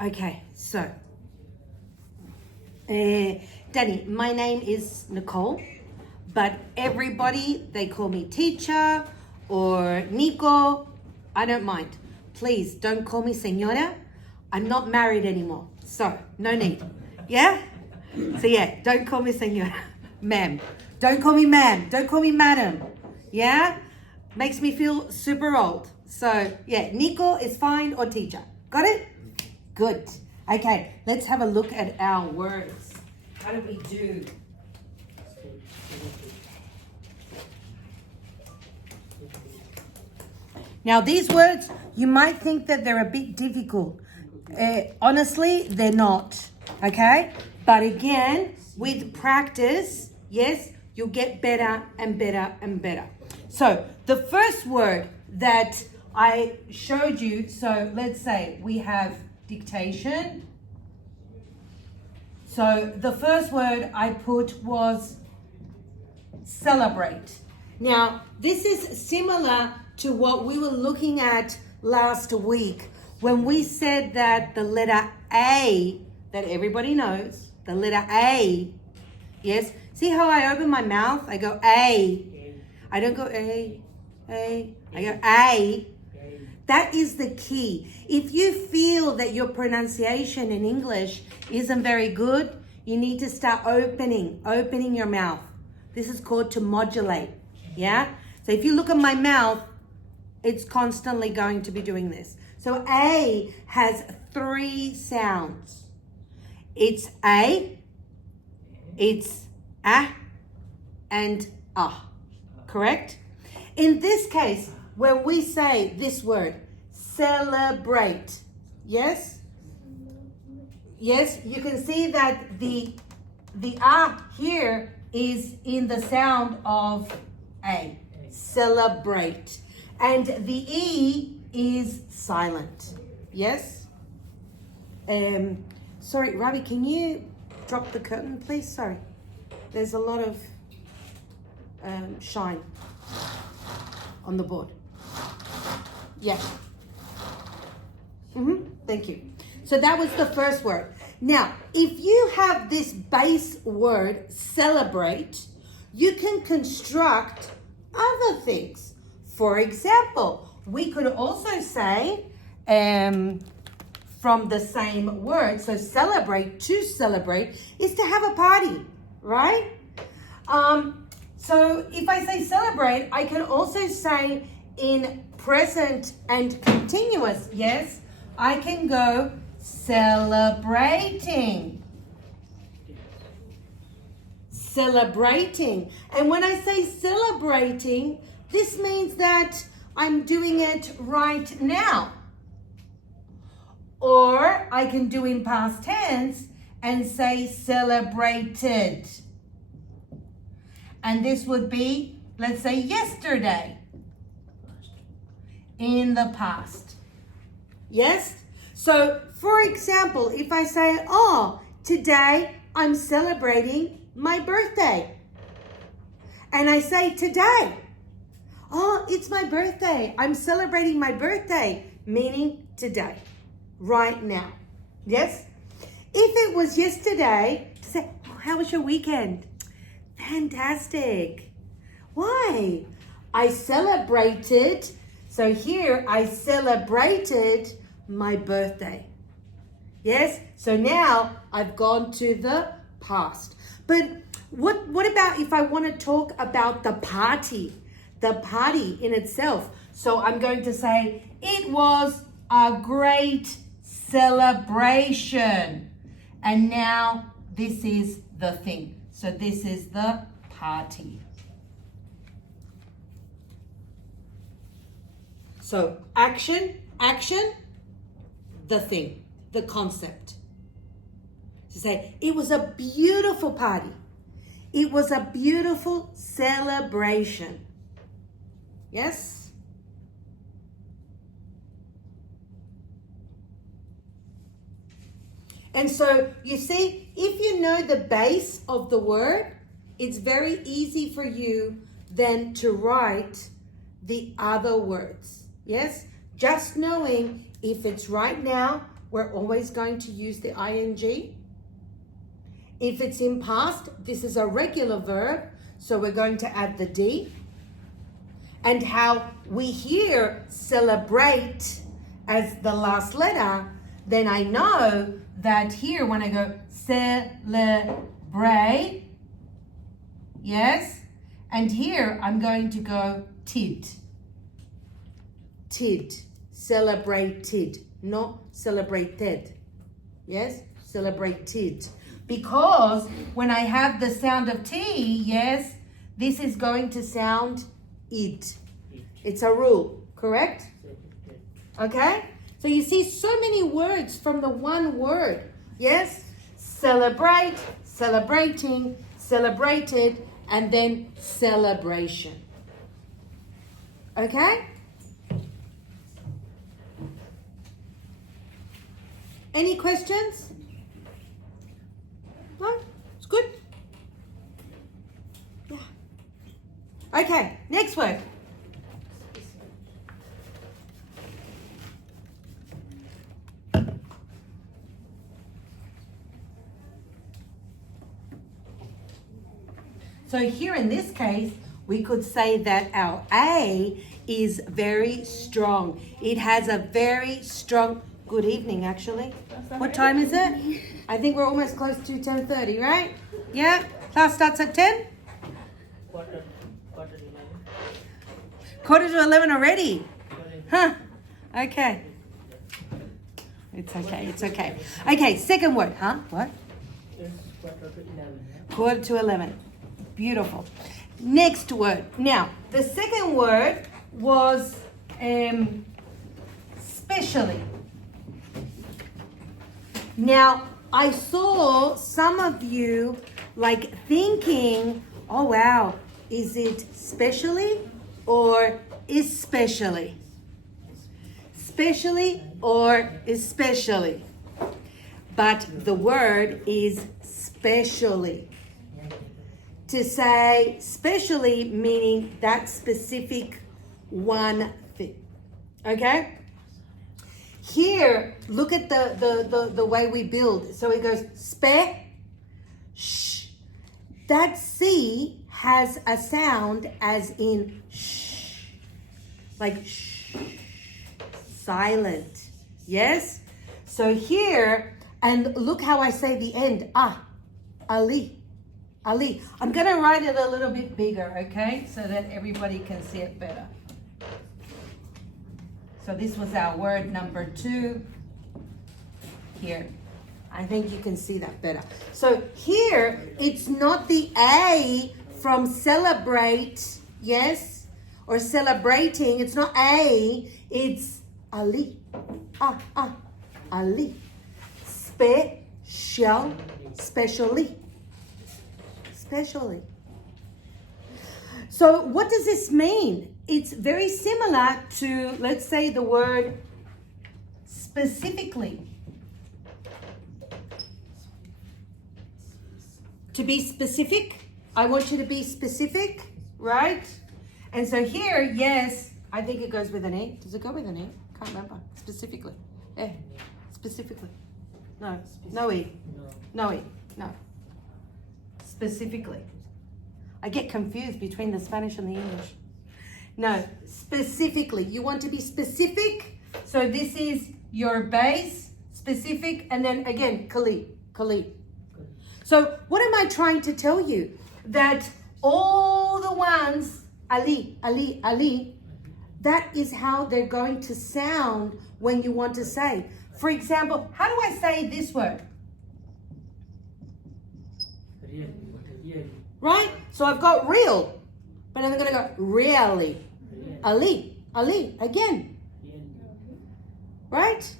Okay, so, Danny, my name is Nicole, but everybody, they call me teacher or Nico. I don't mind. Please don't call me senora. I'm not married anymore, so no need. Yeah? So yeah, don't call me senora. Ma'am. Don't call me ma'am. Don't call me madam. Yeah? Makes me feel super old. So yeah, Nico is fine or teacher. Got it? Good. Okay, let's have a look at our words. How do we do? Now these words, you might think that they're a bit difficult. Honestly, they're not. Okay? But again, with practice, yes, you'll get better and better and better. So the first word that I showed you, so let's say we have dictation. So the first word I put was celebrate. Now, this is similar to what we were looking at last week when we said that the letter A, that everybody knows, the letter A, yes? See how I open my mouth? I go A. I don't go A. I go A. That is the key. If you feel that your pronunciation in English isn't very good, you need to start opening your mouth. This is called to modulate, yeah? So if you look at my mouth, it's constantly going to be doing this. So A has 3 sounds. It's A, it's A, and correct? In this case, when we say this word, celebrate, yes? Yes, you can see that the here is in the sound of A, celebrate. And the E is silent, yes? Sorry, Ravi, can you drop the curtain, please? Sorry, there's a lot of shine on the board. Yeah. Thank you. So that was the first word. Now, if you have this base word, celebrate, you can construct other things. For example, we could also say from the same word, so celebrate, to celebrate, is to have a party, right? So if I say celebrate, I can also say in present and continuous, yes, I can go celebrating. Celebrating. And when I say celebrating, this means that I'm doing it right now. Or I can do in past tense and say celebrated. And this would be, let's say, yesterday. In the past. Yes? So, for example, if I say, today I'm celebrating my birthday. And I say today. It's my birthday. I'm celebrating my birthday. Meaning today. Right now. Yes? If it was yesterday, to say, how was your weekend? Fantastic. Why? I celebrated. So here I celebrated my birthday. Yes? So now I've gone to the past. But what about if I want to talk about the party? The party in itself. So I'm going to say, it was a great celebration. And now this is the thing. So this is the party. So action, the thing, the concept. To say, it was a beautiful party. It was a beautiful celebration. Yes? And so you see, if you know the base of the word, it's very easy for you then to write the other words. Yes? Just knowing if it's right now we're always going to use the ing. If it's in past, this is a regular verb, so we're going to add the D. And how we hear celebrate as the last letter, then I know that here when I go celebrate, yes, and here I'm going to go tid. Tid, celebrated, not celebrated. Yes, celebrated. Because when I have the sound of T, yes, this is going to sound it. It's a rule, correct? Okay? So you see so many words from the one word. Yes? Celebrate, celebrating, celebrated, and then celebration. Okay? Any questions? No? It's good? Yeah. Okay, next word. So here in this case, we could say that our A is very strong. It has a very strong, good evening actually. What time is it? I think we're almost close to 10:30, right? Yeah? Class starts at 10? Quarter to 11 already? Huh? Okay. It's okay, it's okay. Okay, second word, huh? What? Quarter to 11. Beautiful. Next word. Now, the second word was specially. Now, I saw some of you like thinking, oh wow, is it specially or especially? Specially or especially? But the word is specially. To say specially meaning that specific one thing. Okay? Here, look at the way we build. So it goes sh. That C has a sound as in sh. Like shh. Silent. Yes? So here, and look how I say the end. Ali. Ali. I'm going to write it a little bit bigger, okay? So that everybody can see it better. So this was our word number 2. Here. I think you can see that better. So here, it's not the A from celebrate, yes? Or celebrating. It's not A. It's Ali. Ali. Specially. Specially. So what does this mean? It's very similar to, let's say, the word specifically. To be specific, I want you to be specific, right? And so here, yes, I think it goes with an E. Does it go with an E? Can't remember. Specifically. Eh, specifically. No, no E. No E. No. Specifically. I get confused between the Spanish and the English. No, specifically. You want to be specific. So this is your base, specific, and then again, Kali. So what am I trying to tell you? That all the ones, Ali, that is how they're going to sound when you want to say. For example, how do I say this word? Right? So I've got real, but I'm going to go really. Ali, again. Right?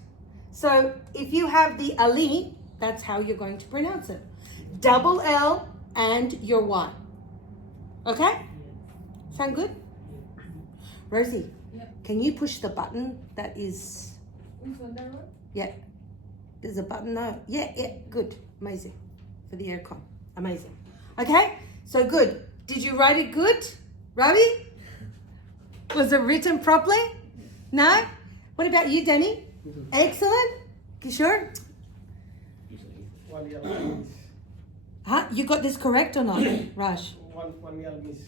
So if you have the Ali, that's how you're going to pronounce it. Double L and your Y. Okay? Sound good? Rosie, can you push the button that is... Yeah. There's a button, no. Yeah, good. Amazing. For the aircon. Amazing. Okay? So good. Did you write it good, Ravi? Was it written properly? No? What about you, Danny? Excellent? Sure? One year miss. Huh? You got this correct or not, Raj? One year miss.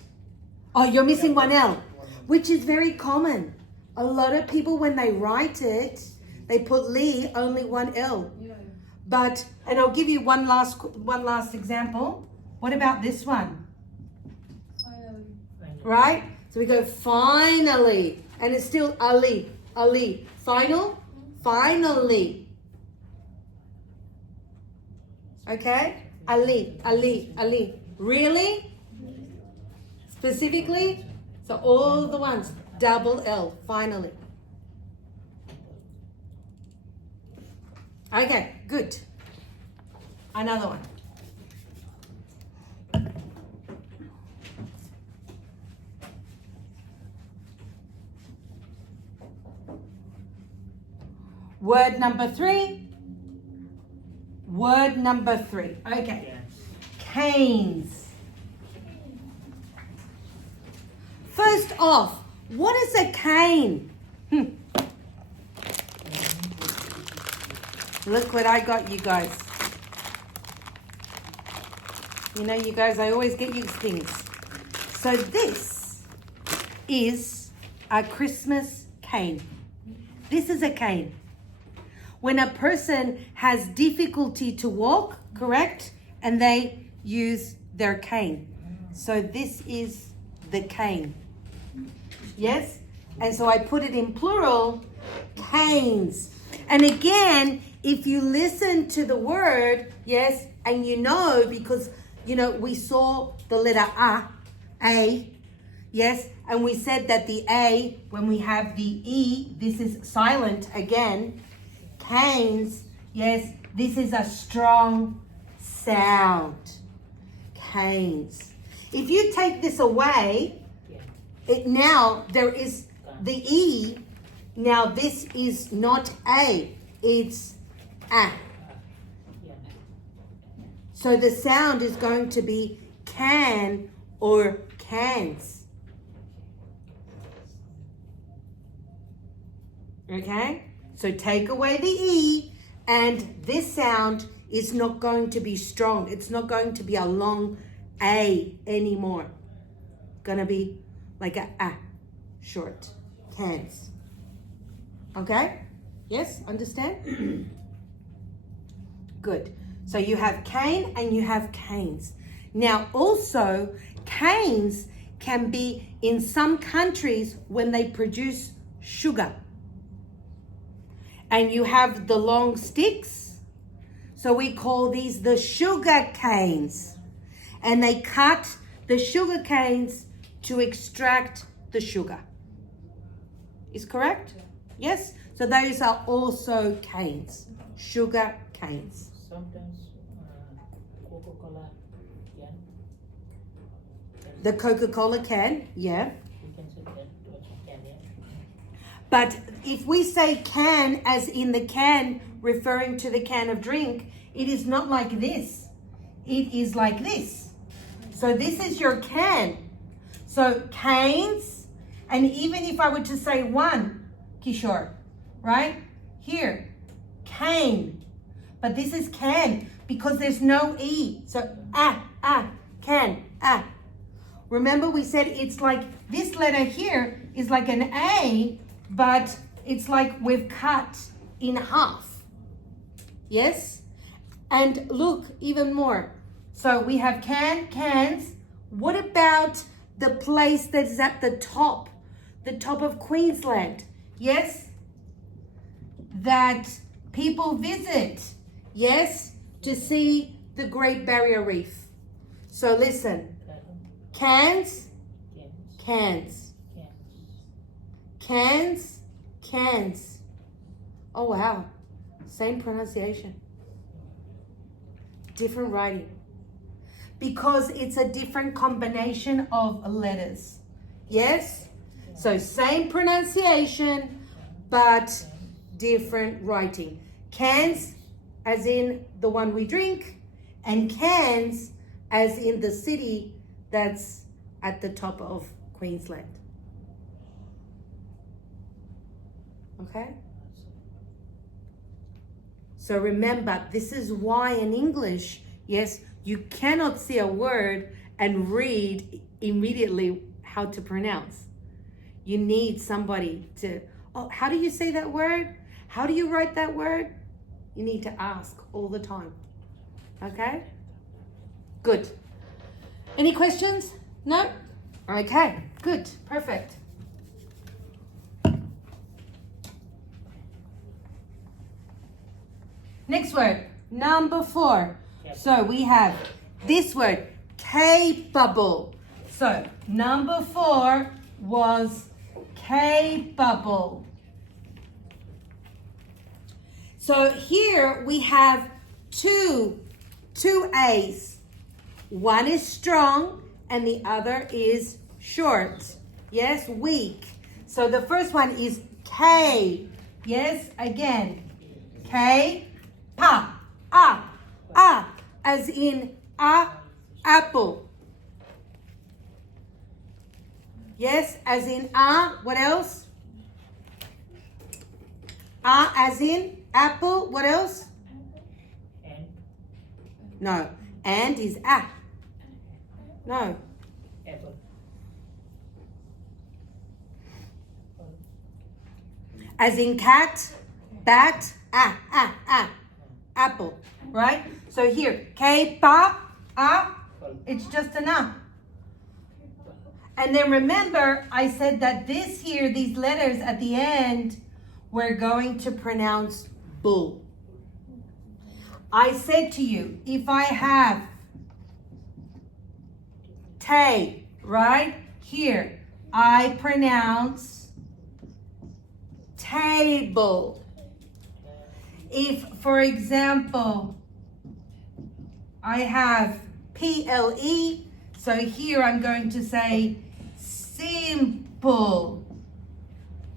Oh, you're missing one L, which is very common. A lot of people, when they write it, they put Lee, only one L. Yeah. But, and I'll give you one last example. What about this one? Finally. Right? So we go finally, and it's still Ali, Ali. Final, finally. Okay? Ali, Ali, Ali. Really? Specifically? So all the ones, double L, finally. Okay, good. Another one. Word number 3. Word number 3. Okay. Canes. First off, what is a cane? Look what I got, you guys. You know, you guys, I always get you things. So this is a Christmas cane. This is a cane. When a person has difficulty to walk, correct? And they use their cane. So this is the cane. Yes? And so I put it in plural, canes. And again, if you listen to the word, yes, and you know, because, you know, we saw the letter A, yes, and we said that the A, when we have the E, this is silent again. Canes, yes, this is a strong sound. Canes. If you take this away, it now there is the E. Now this is not A, it's A. So the sound is going to be can or cans. Okay? So take away the E, and this sound is not going to be strong. It's not going to be a long A anymore. Gonna be like a short. Cans. Okay? Yes? Understand? Good. So you have cane and you have canes. Now also, canes can be in some countries when they produce sugar. And you have the long sticks. So we call these the sugar canes. And they cut the sugar canes to extract the sugar. Is correct? Yes? So those are also canes. Sugar canes. Sometimes Coca-Cola can. The Coca-Cola can, yeah. We can say that also can, yeah. But if we say can as in the can referring to the can of drink, it is not like this. It is like this. So this is your can. So canes, and even if I were to say one, Kishore, right? Here, cane. But this is can because there's no E. So can, Remember we said it's like this letter here is like an A, but it's like we've cut in half. Yes? And look, even more. So we have can, cans. What about the place that is at the top of Queensland? Yes? That people visit, yes, to see the Great Barrier Reef. So listen, cans, cans, cans, cans. Oh wow, same pronunciation. Different writing. Because it's a different combination of letters. Yes? So same pronunciation, but different writing. Cans, as in the one we drink, and cans, as in the city that's at the top of Queensland. Okay? So remember, this is why in English, yes, you cannot see a word and read immediately how to pronounce. You need somebody to, oh, how do you say that word? How do you write that word? You need to ask all the time. Okay? Good. Any questions? No? Okay, good, perfect. Next word, number 4. So we have this word, capable. So number 4 was capable. So here we have two A's. One is strong and the other is short. Yes, weak. So the first one is K. Yes, again. K, pa, as in apple. Yes, as in what else? As in apple, what else? And No, and is No. apple. As in cat, bat, apple, right? So here, K, pa, it's just an a. And then remember, I said that this here, these letters at the end, we're going to pronounce bull. I said to you, if I have tay, right? Here, I pronounce table. If, for example, I have PLE, so here I'm going to say simple.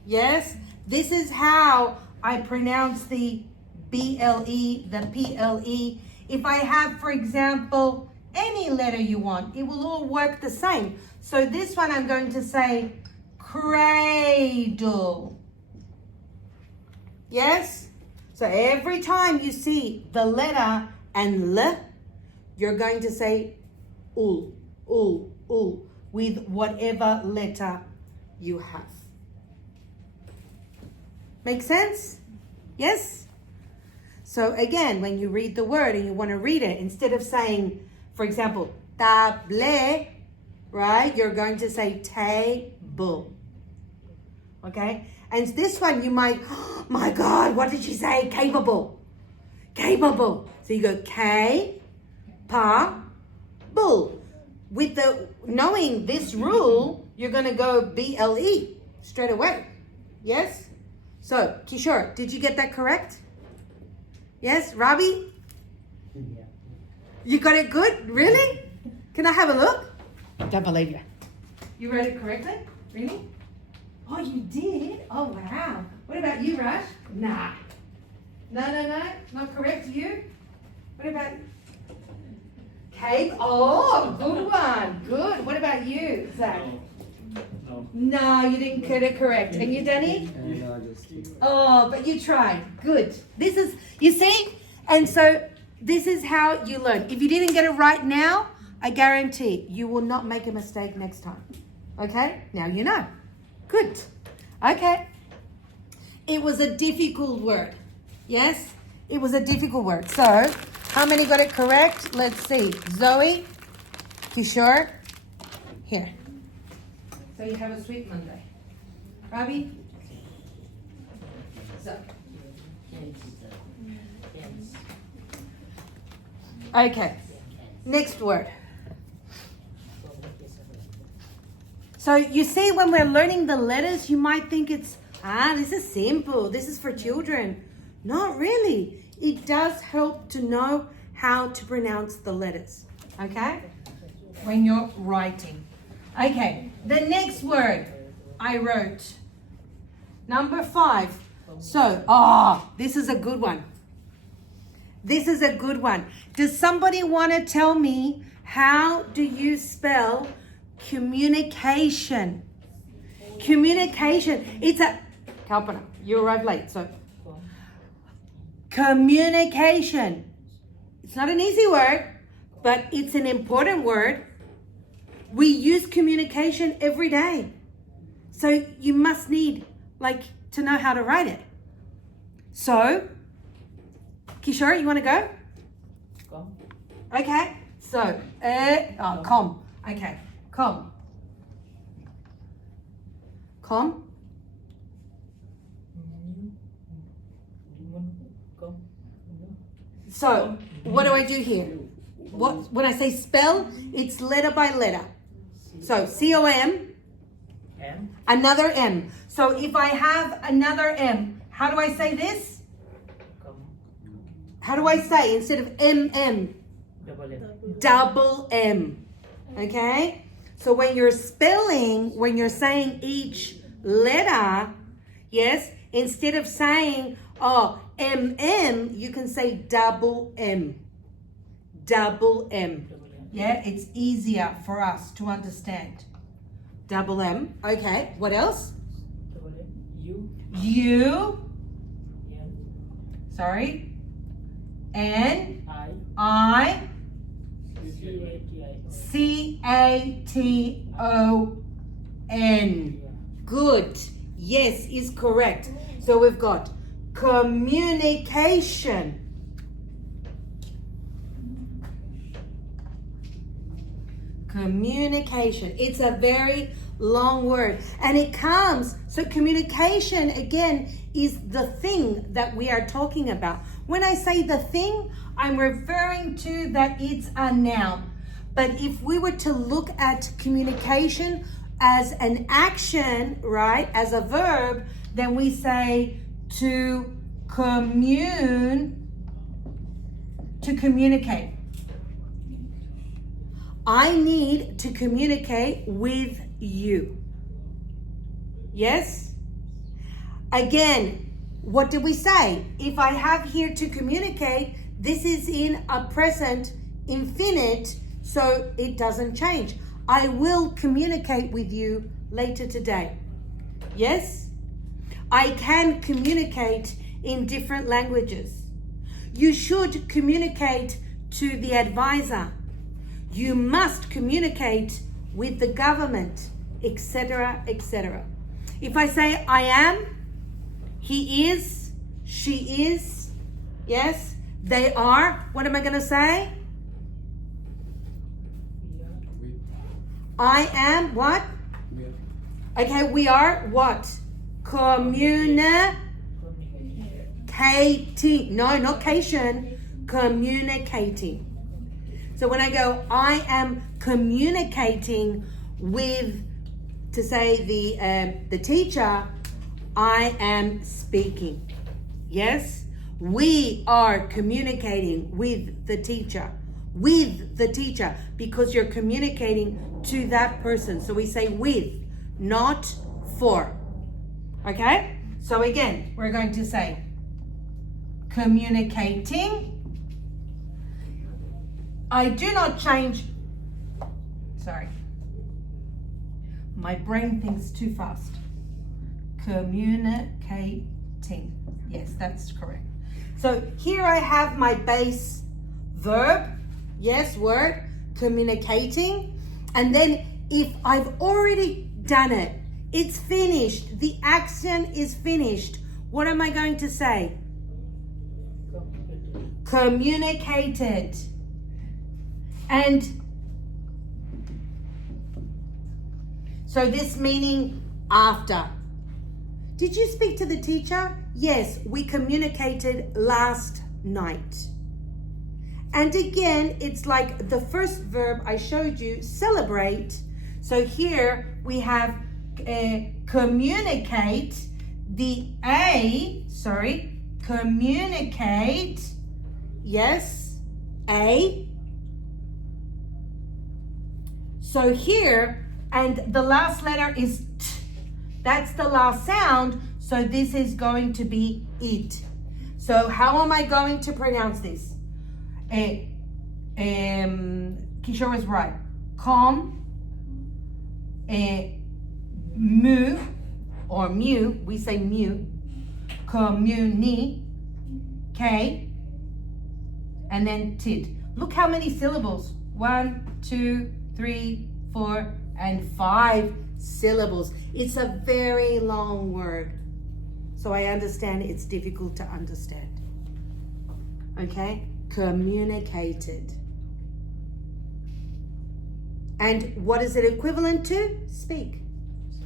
Yes? This is how I pronounce the BLE, the PLE. If I have, for example, any letter you want, it will all work the same. So this one I'm going to say cradle. Yes? So every time you see the letter and L, you're going to say ul, with whatever letter you have. Make sense? Yes? So again, when you read the word and you want to read it, instead of saying, for example, table, right? You're going to say table. Okay? And this one you might, oh my God, what did she say? Capable. Capable. So you go K, pa, bull. With the knowing this rule, you're going to go BLE straight away. Yes? So, Kishore, did you get that correct? Yes? Ravi? Yeah. You got it good? Really? Can I have a look? Don't believe you. You wrote it correctly? Really? Oh, you did? Oh, wow. What about you, Raj? Nah. No. Not correct. You? What about Kate? Oh, good one. Good. What about you, Zach? No, you didn't get it correct. And you, Danny? Oh, but you tried. Good. This is, you see? And so this is how you learn. If you didn't get it right now, I guarantee you will not make a mistake next time. Okay? Now you know. Good. Okay. It was a difficult word. Yes? It was a difficult word. So, how many got it correct? Let's see. Zoe? Kishore? Here. So you have a sweet Monday. Ravi? Zoe. Okay. Next word. So you see, when we're learning the letters, you might think it's, this is simple. This is for children. Not really. It does help to know how to pronounce the letters. Okay? When you're writing. Okay. The next word I wrote. Number 5. So, this is a good one. This is a good one. Does somebody want to tell me, how do you spell communication? Communication. It's a, Kalpana, you arrived late, so. Communication. It's not an easy word, but it's an important word. We use communication every day. So you must need to know how to write it. So, Kishore, you want to go? Come. Okay. So, com. Okay. Com. Com. Come. So, what do I do here? When I say spell, it's letter by letter. So, C-O-M, M. another M. So, if I have another M, how do I say this? Come. How do I say instead of M-M? Double M. Double M. Okay? So, when you're spelling, when you're saying each letter, yes, instead of saying, M-M, you can say double M. Double M. Double M. Yeah, it's easier for us to understand. Double M. Okay, what else? Double M. U. U. N. Sorry. N. I. I. C-A-T-I. C-A-T-O-N. Good. Yes is correct. So we've got communication. Communication. It's a very long word. And it comes, so communication again is the thing that we are talking about. When I say the thing, I'm referring to that it's a noun. But if we were to look at communication as an action, right, as a verb, then we say to communicate. I need to communicate with you. Yes? Again, what did we say? If I have here to communicate, this is in a present infinite, so it doesn't change. I will communicate with you later today. Yes? I can communicate in different languages. You should communicate to the advisor. You must communicate with the government, etc., etc. If I say I am, he is, she is, yes, they are, what am I going to say? I am what? Okay, we are what? Communicating. No, not cation. Communicating. So when I go, I am communicating with, to say the teacher, I am speaking. Yes? We are communicating with the teacher. With the teacher. Because you're communicating to that person. So we say with, not for. Okay? So again, we're going to say communicating. I do not change. Sorry. My brain thinks too fast. Communicating. Yes, that's correct. So here I have my base verb. Yes, word. Communicating. And then if I've already done it, it's finished. The action is finished. What am I going to say? Communicated. And so this meaning after. Did you speak to the teacher? Yes, we communicated last night. And again, it's like the first verb I showed you, celebrate. So here we have communicate, communicate, yes, A. So here, and the last letter is T. That's the last sound, so this is going to be it. So how am I going to pronounce this? Kishore is right. Mu, or mu, we say mu. Communicate. K, and then tid. Look how many syllables. 1, 2, 3, 4, and 5 syllables. It's a very long word. So I understand it's difficult to understand. Okay? Communicated. And what is it equivalent to? Speak.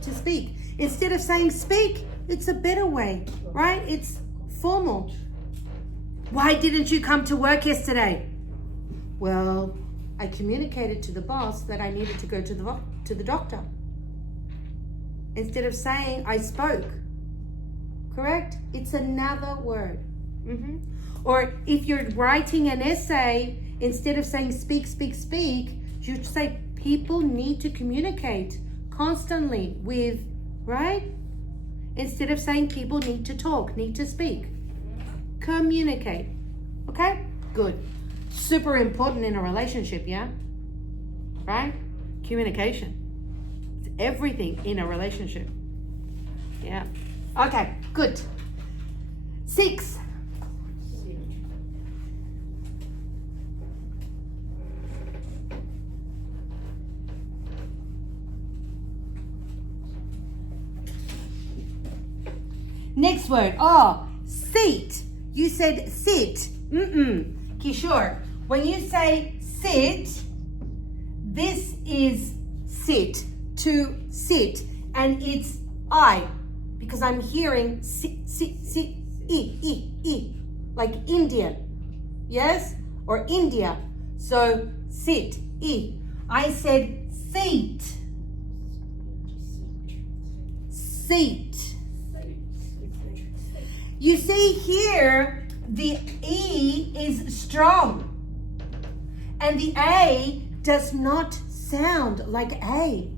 To speak. Instead of saying speak, it's a better way, right? It's formal. Why didn't you come to work yesterday? Well, I communicated to the boss that I needed to go to the doctor. Instead of saying I spoke. Correct? It's another word. Or if you're writing an essay, instead of saying speak, speak, speak, you say people need to communicate constantly with, right? Instead of saying people need to talk, need to speak. Communicate. Okay? Good. Super important in a relationship, yeah? Right? Communication. It's everything in a relationship. Yeah. Okay, good. 6. Next word. Oh, seat. You said sit. Kishore, when you say sit, this is sit, to sit, and it's I, because I'm hearing sit, sit, sit, e, like Indian, yes, or India. So sit, e. I said seat, seat. You see here, the E is strong. And the A does not sound like A.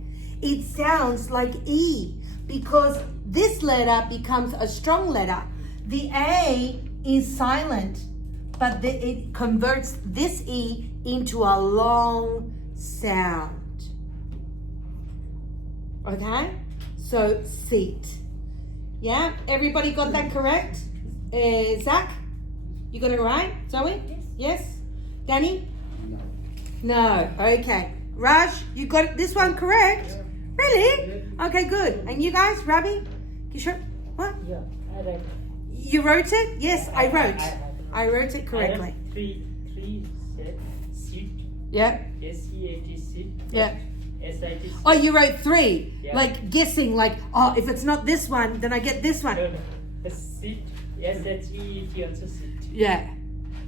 It sounds like E because this letter becomes a strong letter. The A is silent, but it converts this E into a long sound. Okay? So, seat. Yeah? Everybody got that correct? Zach? You got it right? Zoe? Yes? Danny? No. Okay. Raj, you got this one correct? Really? Okay, good. And you guys, Ravi? Kishore? What? Yeah, I read. You wrote it? Yes, I wrote. I wrote it correctly. Three set seat. Yeah. SEAT seat. Yeah. SIT seat. Oh, you wrote 3. Yeah. Like guessing, like, oh, if it's not this one, then I get this one. No. The seat. SHEET also seat. Yeah.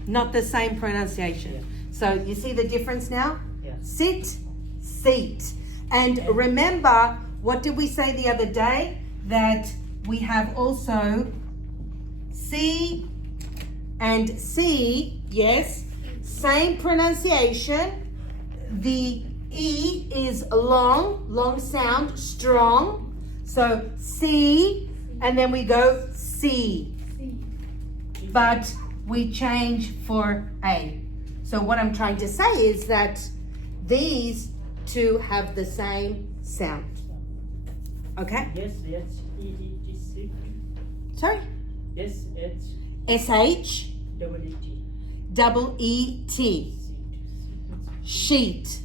Not the same pronunciation. Yeah. So you see the difference now? Yeah. Sit, seat. And remember, what did we say the other day? That we have also C and C, yes, same pronunciation. The E is long sound, strong. So C, and then we go C. But we change for A. So what I'm trying to say is that these two have the same sound. Okay? Yes, SEET seat. Sorry? SH SH double ET. EET. Sheet.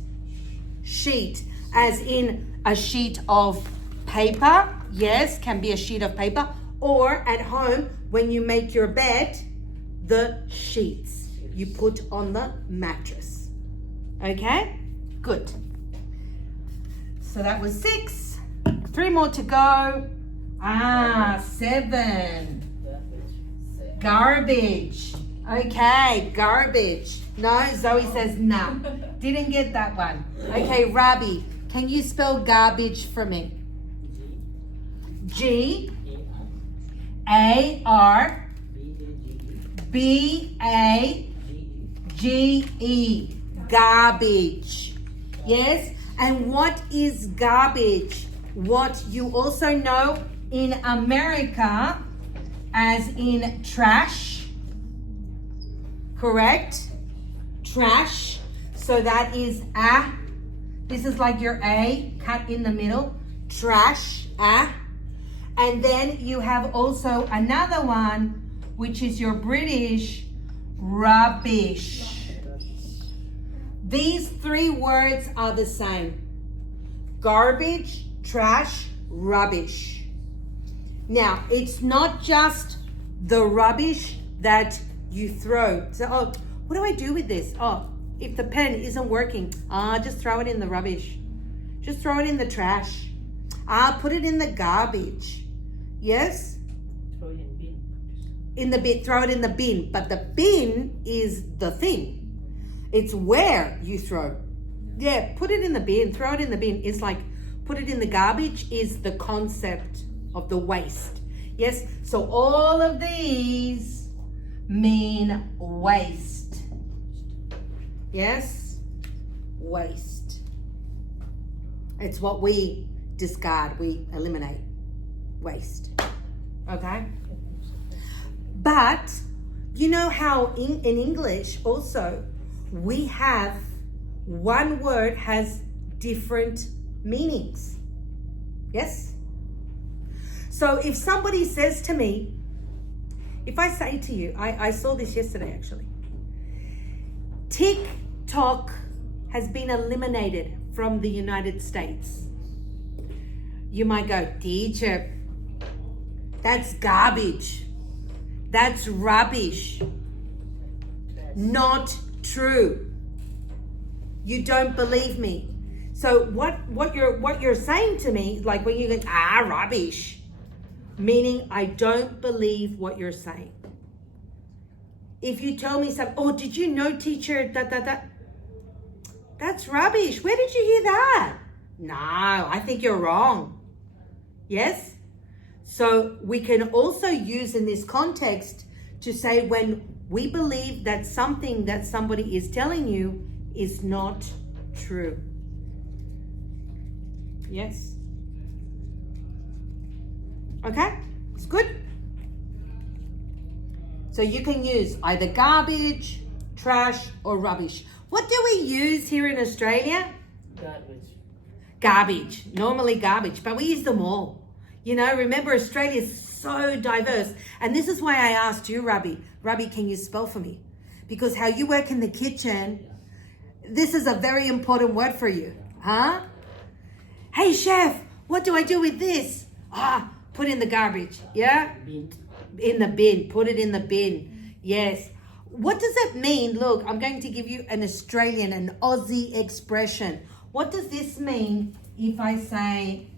Sheet. As in a sheet of paper. Yes, can be a sheet of paper. Or at home, when you make your bed, the sheets you put on the mattress. Okay? Good. So that was 6. 3 more to go. 7. Garbage. Okay, garbage. No, Zoe says no. Didn't get that one. Okay, Rabi, can you spell garbage for me? G A R B A G E. Garbage. Yes? And what is garbage? What you also know in America as in trash. Correct? Trash. So that is a. This is like your A cut in the middle. Trash. A. And then you have also another one which is your British rubbish. These three words are the same. Garbage, trash, rubbish. Now, it's not just the rubbish that you throw. So, oh, what do I do with this? Oh, if the pen isn't working, just throw it in the rubbish. Just throw it in the trash. Put it in the garbage. Yes? Throw it in bin. In the bin, throw it in the bin. But the bin is the thing. It's where you throw. Yeah, put it in the bin, throw it in the bin. It's like put it in the garbage is the concept of the waste. Yes, so all of these mean waste. Yes, waste. It's what we discard, we eliminate. Waste. Okay? But you know how in English also we have one word has different meanings. Yes? So if somebody says to me, if I say to you, I saw this yesterday actually, TikTok has been eliminated from the United States. You might go, teacher, that's garbage. That's rubbish. Not true. You don't believe me. So what you're saying to me, like when you go, rubbish, meaning I don't believe what you're saying. If you tell me something, oh, did you know, teacher, that's rubbish. Where did you hear that? No, I think you're wrong. Yes? So we can also use in this context to say when we believe that something that somebody is telling you is not true. Yes? Okay? It's good. So you can use either garbage, trash, or rubbish. What do we use here in Australia? Garbage. Garbage. Normally garbage, but we use them all. You know, remember Australia is so diverse. And this is why I asked you, Rabi. Rabi, can you spell for me? Because how you work in the kitchen, this is a very important word for you. Huh? Hey, chef, what do I do with this? Put in the garbage. Yeah? Bin. In the bin. Put it in the bin. Yes. What does it mean? Look, I'm going to give you an Australian, an Aussie expression. What does this mean if I say,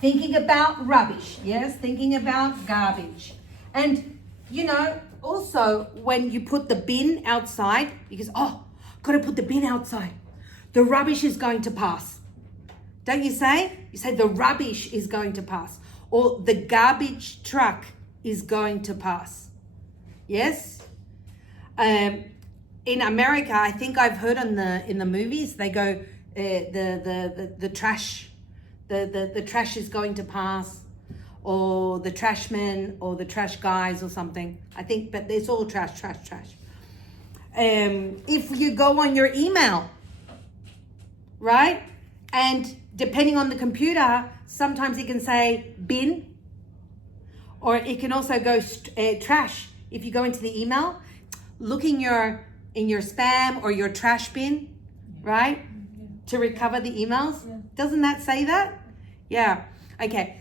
thinking about rubbish? Yes, thinking about garbage. And, you know, also when you put the bin outside, because, got to put the bin outside. The rubbish is going to pass. Don't you say? You say the rubbish is going to pass. Or the garbage truck is going to pass. Yes? In America, I think I've heard in the movies, they go, the trash, the trash is going to pass, or the trashman, or the trash guys, or something. I think, but it's all trash. If you go on your email, right? And depending on the computer, sometimes it can say bin, or it can also go trash. If you go into the email, look in your spam or your trash bin, right? To recover the emails. Yeah. Doesn't that say that? Yeah. Okay.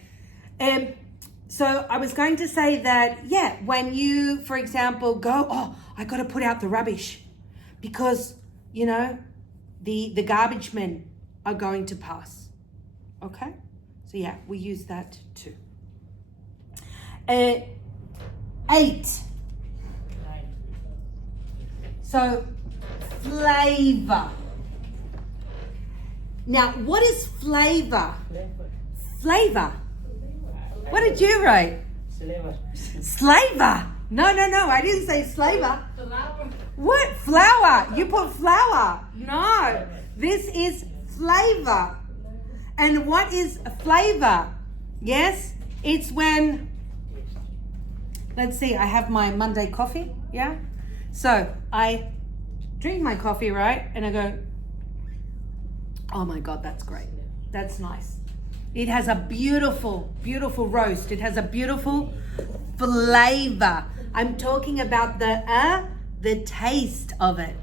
So I was going to say that, yeah, when you, for example, go, I got to put out the rubbish because, you know, the garbage men are going to pass. Okay? So yeah, we use that too. 8. So, flavor. Now, what is flavor? Flavor. What did you write? Slaver. Slaver. No, I didn't say slaver. Flower. What? Flour. You put flour. No, this is flavor. And what is flavor? Yes, it's when, let's see, I have my Monday coffee, yeah? So I drink my coffee, right? And I go, oh my God, that's great. That's nice. It has a beautiful, beautiful roast. It has a beautiful flavor. I'm talking about the taste of it.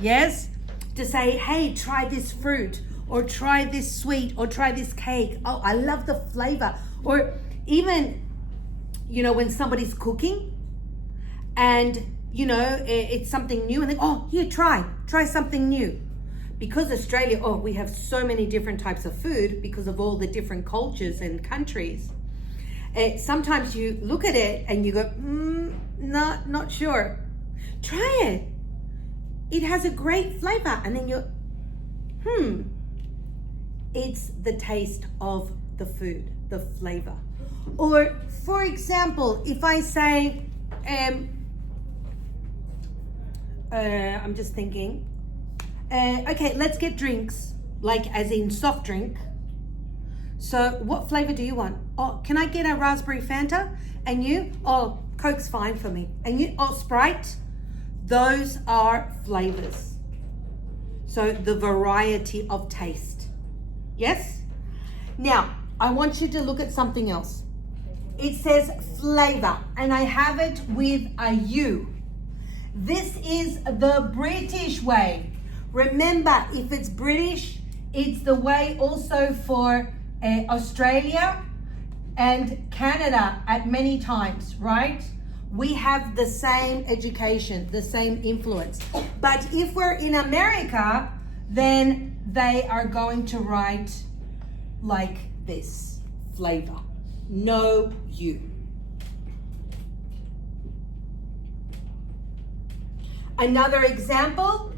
Yes? To say, hey, try this fruit, or try this sweet, or try this cake. Oh, I love the flavor. Or even, when somebody's cooking and, it's something new and they, oh, here, try something new. Because Australia, we have so many different types of food because of all the different cultures and countries. Sometimes you look at it and you go, not sure. Try it. It has a great flavor. And then you're, it's the taste of the food, the flavor. Or, for example, if I say, I'm just thinking, okay, let's get drinks, like as in soft drink. So what flavor do you want? Oh, can I get a raspberry Fanta? And you? Oh, Coke's fine for me. And you? Oh, Sprite? Those are flavors. So the variety of taste. Yes? Now, I want you to look at something else. It says flavor, and I have it with a U. This is the British way. Remember, if it's British, it's the way also for Australia and Canada at many times, right? We have the same education, the same influence. But if we're in America, then they are going to write like this, flavor. No U. Another example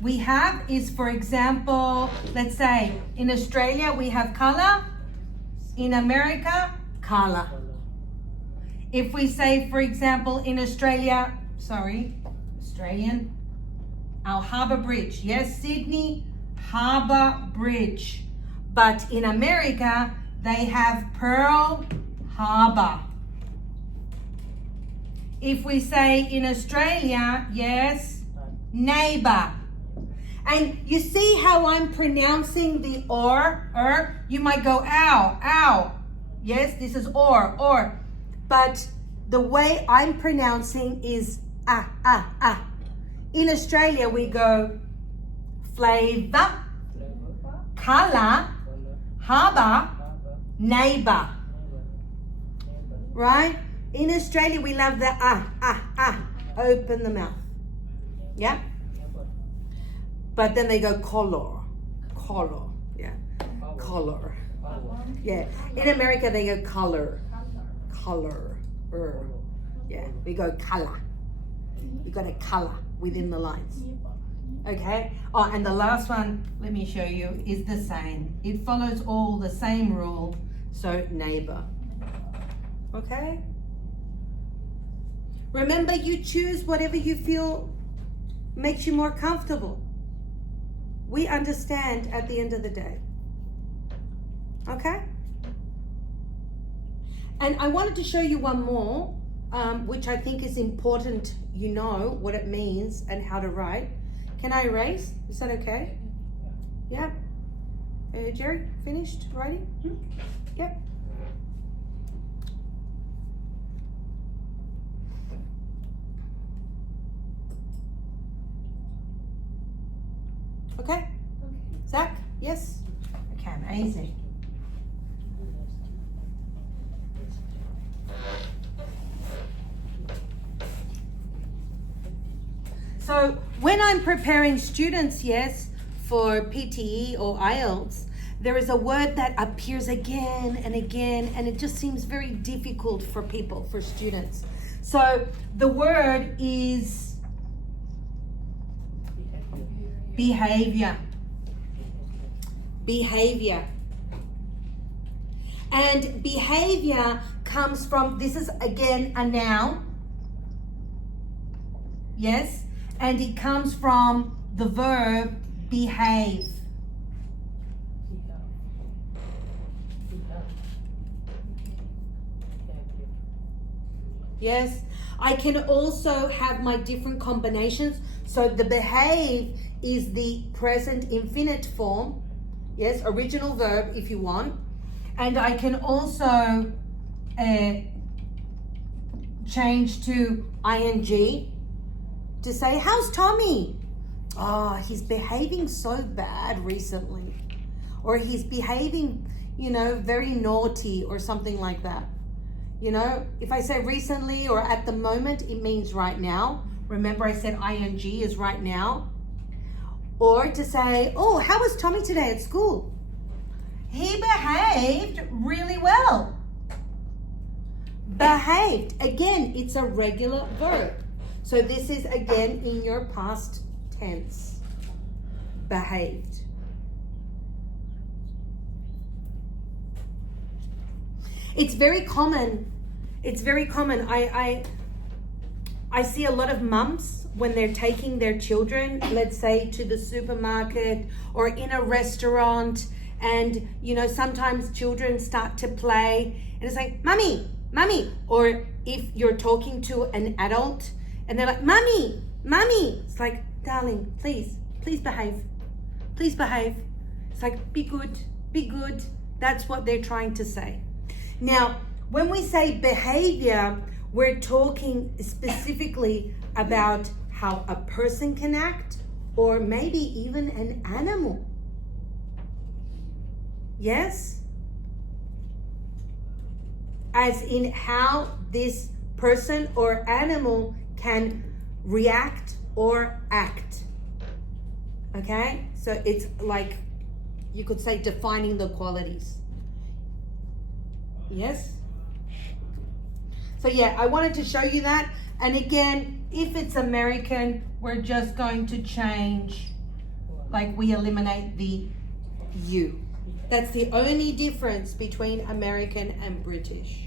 we have is, for example, let's say in Australia we have color, in America, color. If we say, for example, in Australian, our Harbour Bridge. Yes, Sydney, Harbour Bridge. But in America, they have Pearl Harbor. If we say in Australia, yes, neighbor. And you see how I'm pronouncing the or? You might go ow, ow. Yes, this is or. But the way I'm pronouncing is ah. In Australia, we go flavor, color, harbor, neighbor. Right? In Australia, we love the open the mouth. Yeah? But then they go color, yeah, color. Yeah, in America they go color, yeah, we go color. You got a color within the lines. Okay, and the last one, let me show you, is the same. It follows all the same rule, so neighbor. Okay? Remember, you choose whatever you feel makes you more comfortable. We understand at the end of the day. Okay? And I wanted to show you one more, which I think is important. You know what it means and how to write. Can I erase? Is that okay? Yeah? Jerry, finished writing? Yep. Okay? Zach? Yes? Okay, amazing. So when I'm preparing students, yes, for PTE or IELTS, there is a word that appears again and again, and it just seems very difficult for people, for students. So the word is behavior. Behavior. And behavior comes from, this is again a noun. Yes? And it comes from the verb behave. Yes? I can also have my different combinations. So the behave is the present infinite form. Yes, original verb if you want. And I can also change to ing to say, how's Tommy? Oh, he's behaving so bad recently. Or he's behaving, very naughty or something like that. If I say recently or at the moment, it means right now. Remember I said ing is right now. Or to say, oh, how was Tommy today at school? He behaved really well. Behaved. Again, it's a regular verb. So this is again in your past tense. Behaved. It's very common. I see a lot of mums when they're taking their children, let's say to the supermarket or in a restaurant, and sometimes children start to play and it's like, mommy, or if you're talking to an adult and they're like, mommy, it's like, darling, please behave. It's like, be good. That's what they're trying to say. Now, when we say behavior, we're talking specifically about how a person can act, or maybe even an animal. Yes? As in how this person or animal can react or act. Okay? So it's like, you could say, defining the qualities. Yes? So yeah, I wanted to show you that. And again, if it's American, we're just going to change, like we eliminate the U. That's the only difference between American and British.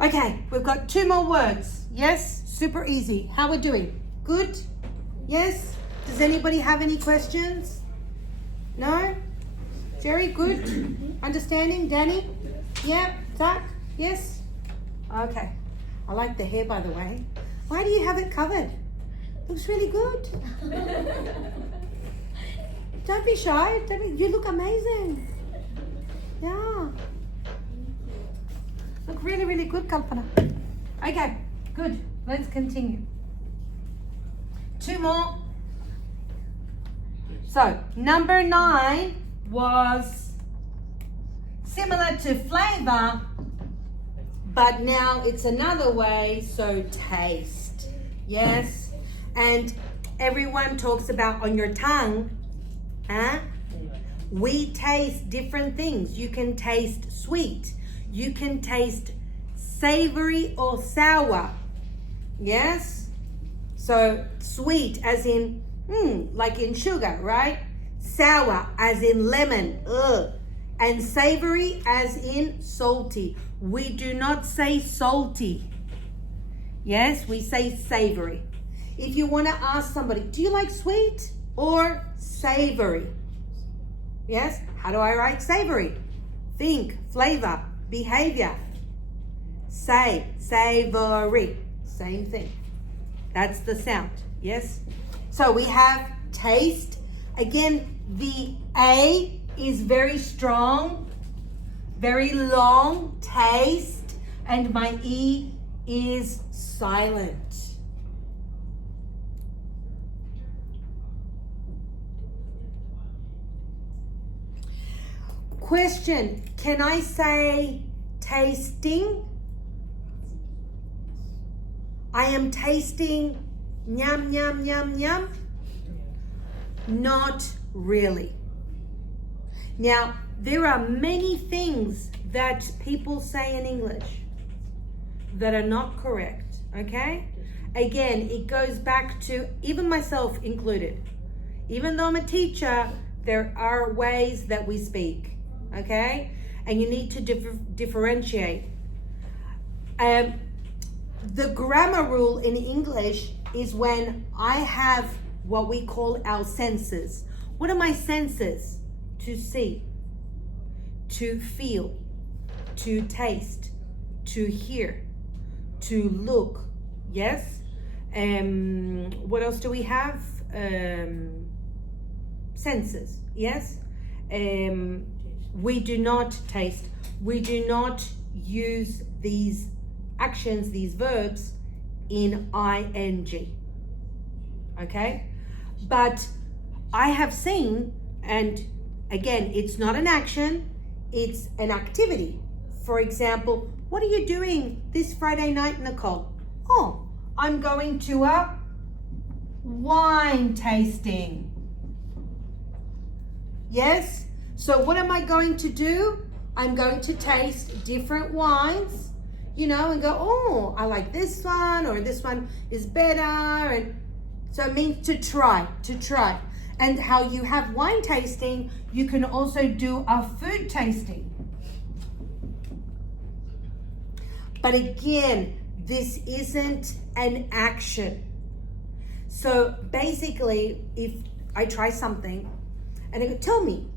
Okay, we've got 2 more words. Yes? Super easy. How we're doing? Good? Yes? Does anybody have any questions? No? Jerry, good? Understanding? Danny? Yeah? Zach? Yes? Okay. I like the hair, by the way. Why do you have it covered? Looks really good. Don't be shy. You look amazing. Yeah. Look really, really good, Kalpana. Okay, good. Let's continue. 2 more. So, number 9 was similar to flavor, but now it's another way, so taste. Yes? And everyone talks about on your tongue, huh? We taste different things. You can taste sweet. You can taste savory or sour. Yes? So sweet as in, like in sugar, right? Sour as in lemon, and savory as in salty. We do not say salty. Yes, we say savory. If you want to ask somebody, do you like sweet or savory? Yes, how do I write savory? Think, flavor, behavior. Say, savory. Same thing. That's the sound, yes? So we have taste. Again, the A is very strong, very long, taste, and my E is silent. Question, can I say tasting? I am tasting yum, yum, yum, yum. Not really. Now, there are many things that people say in English that are not correct, okay? Again, it goes back to, even myself included. Even though I'm a teacher, there are ways that we speak, okay? And you need to differentiate. The grammar rule in English is when I have what we call our senses. What are my senses? To see, to feel, to taste, to hear, to look. Yes? What else do we have? Senses. Yes? we do not taste. We do not use these actions, these verbs in ing. Okay? But I have seen, and again, it's not an action, it's an activity. For example, what are you doing this Friday night, Nicole? Oh, I'm going to a wine tasting. Yes? So what am I going to do? I'm going to taste different wines, you know, and go, oh, I like this one, or this one is better. And so it means to try. And how you have wine tasting, you can also do a food tasting. But again, this isn't an action. So basically, if I try something and I go, tell me,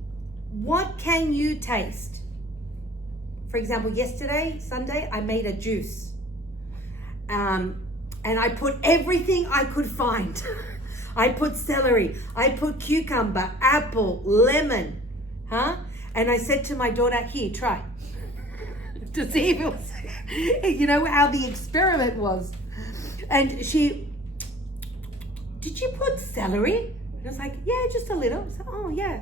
what can you taste? For example, yesterday, Sunday, I made a juice. And I put everything I could find. I put celery, I put cucumber, apple, lemon, And I said to my daughter, here, try. To see if it was, you know, how the experiment was. And she, did you put celery? And I was like, yeah, just a little. I said, oh, yeah.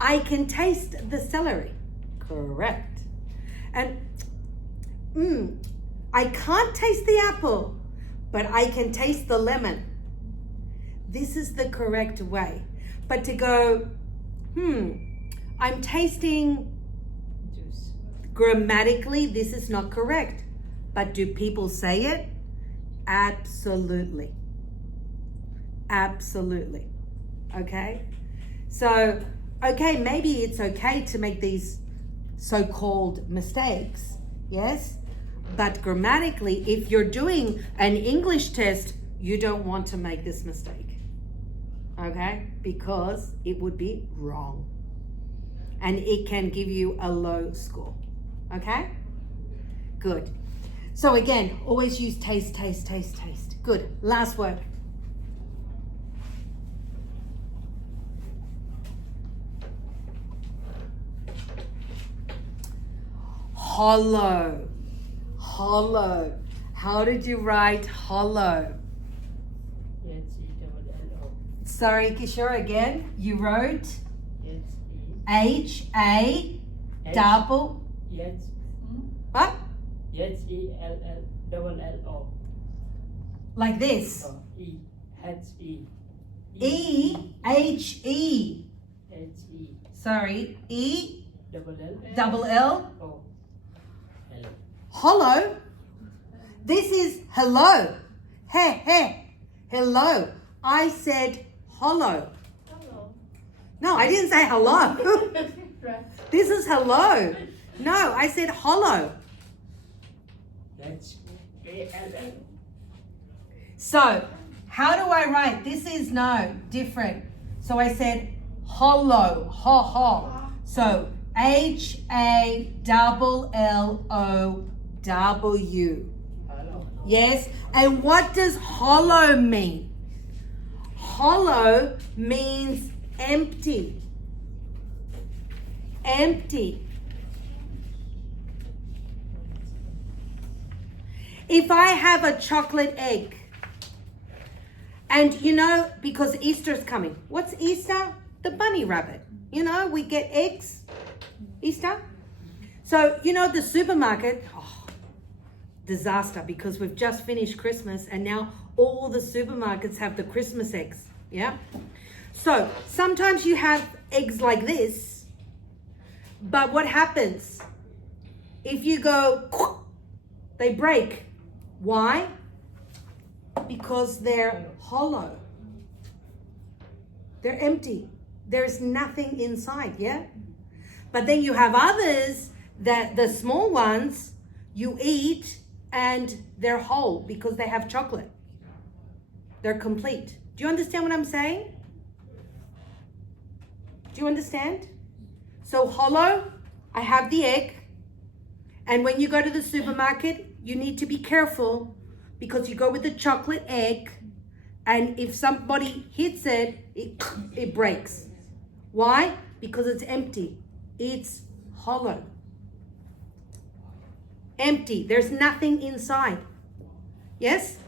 I can taste the celery. Correct. And I can't taste the apple, but I can taste the lemon. This is the correct way. But to go, I'm tasting juice. Grammatically, this is not correct. But do people say it? Absolutely. Absolutely. Okay? So, okay, maybe it's okay to make these so-called mistakes, yes? But grammatically, if you're doing an English test, you don't want to make this mistake, okay? Because it would be wrong. And it can give you a low score, okay? Good. So again, always use taste. Good. Last word. Hollow. How did you write hollow? Sorry, Kishore, again. You wrote H-A double. Yes. What? H-E-L-L-O. Like this. E-H-E. E-H-E. H-E. Sorry. E Double-L. double L. O. L. Hollow. This is hello. Hello. I said hollow. Hello. No, I didn't say hello. Right. This is hello. No, I said hollow. H-A-L-L. So, how do I write? This is no different. So I said hollow. So H-A-L-L-O-W. Hello. Yes. And what does hollow mean? Hollow means empty. Empty. If I have a chocolate egg, and you know, because Easter's coming. What's Easter? The bunny rabbit. You know, we get eggs. Easter. So, you know, the supermarket, disaster, because we've just finished Christmas and now all the supermarkets have the Christmas eggs. Yeah. So sometimes you have eggs like this, but what happens? If you go, they break. Why? Because they're hollow. They're empty. There's nothing inside, yeah? But then you have others that the small ones you eat and they're whole because they have chocolate. They're complete. Do you understand what I'm saying? Do you understand? So hollow, I have the egg. And when you go to the supermarket, you need to be careful because you go with the chocolate egg, and if somebody hits it, it breaks. Why? Because it's empty. It's hollow. Empty. There's nothing inside. Yes?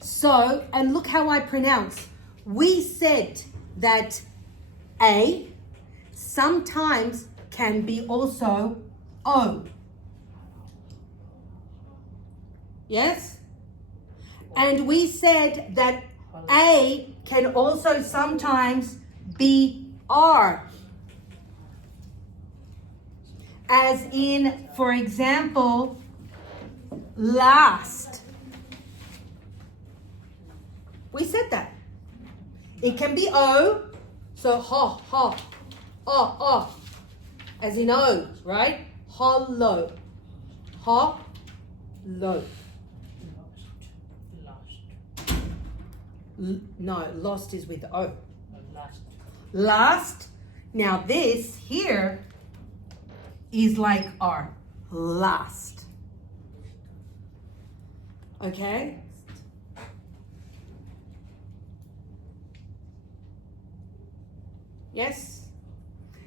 So, and look how I pronounce. We said that A sometimes can be also O. Yes? And we said that A can also sometimes be R. As in, for example, last. We said that. It can be O, so ha, ha, oh, as in O, right? Hollow. Ha, low. No, lost is with O. Last. Last. Now this here is like R. Last. Okay? Yes?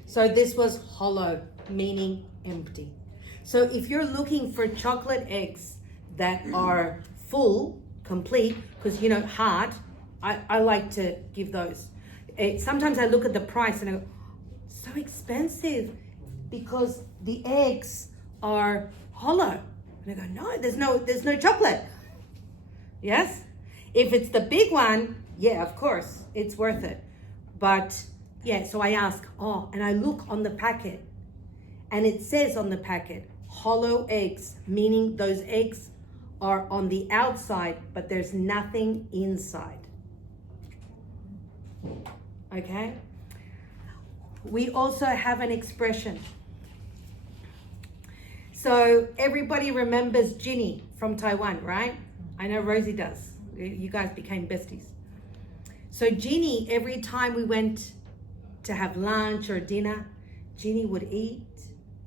So this was hollow, meaning empty. So if you're looking for chocolate eggs that are full, complete, because you know, hard, I like to give those. Sometimes I look at the price and I go, so expensive because the eggs are hollow. And I go, no, there's no chocolate. Yes? If it's the big one, yeah, of course, it's worth it. But yeah, so I ask, and I look on the packet and it says on the packet, hollow eggs, meaning those eggs are on the outside, but there's nothing inside. Okay? We also have an expression. So everybody remembers Ginny from Taiwan, right? I know Rosie does. You guys became besties. So Ginny, every time we went to have lunch or dinner, Ginny would eat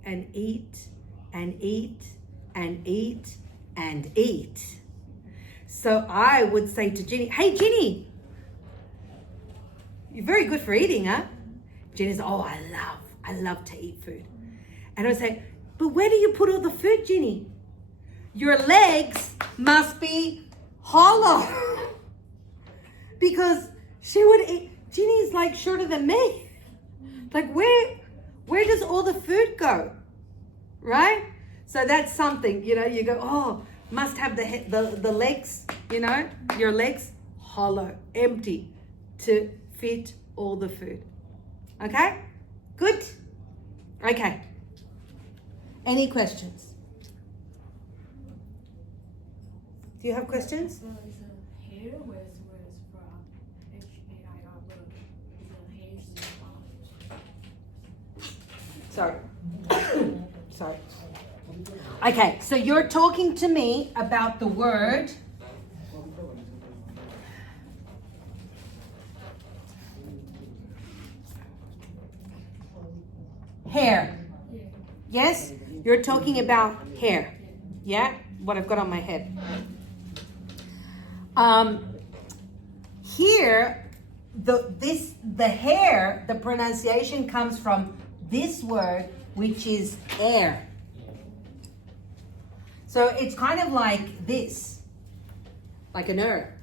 and eat and eat and eat and eat. So I would say to Ginny, hey Ginny, you're very good for eating, huh? Ginny's, I love to eat food. And I would say, but where do you put all the food, Ginny? Your legs must be hollow. Because she would eat, Ginny's like shorter than me. Like where does all the food go? Right? So that's something, you know, you go, must have the legs, you know, your legs hollow, empty to fit all the food. Okay? Good? Okay. Any questions? Do you have questions? So is hair where is from? H-A-I-R word. Is hair Sorry. Okay, so you're talking to me about the word hair. Yes? You're talking about hair. Yeah? What I've got on my head. Here, the hair, the pronunciation comes from this word, which is air. So it's kind of like this, like an air,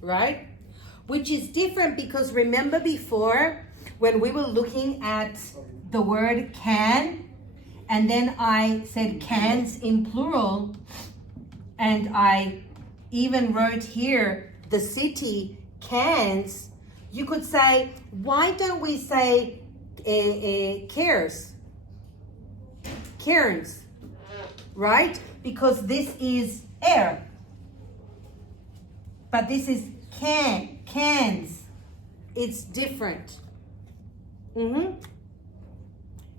right? Which is different because remember before when we were looking at the word can, and then I said cans in plural, and I even wrote here the city Cairns, you could say, why don't we say Cairns, right? Because this is air, but this is cans. It's different.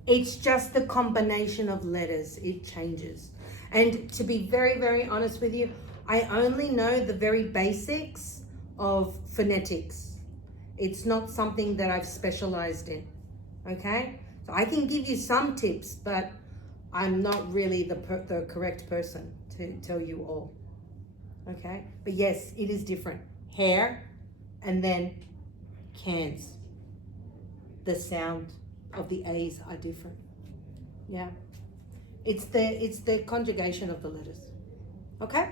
It's just the combination of letters. It changes. And to be very, very honest with you, I only know the very basics of phonetics. It's not something that I've specialized in, okay? So I can give you some tips, but I'm not really the correct person to tell you all, okay? But yes, it is different. Hair and then cans. The sound of the A's are different. Yeah. It's the conjugation of the letters. Okay?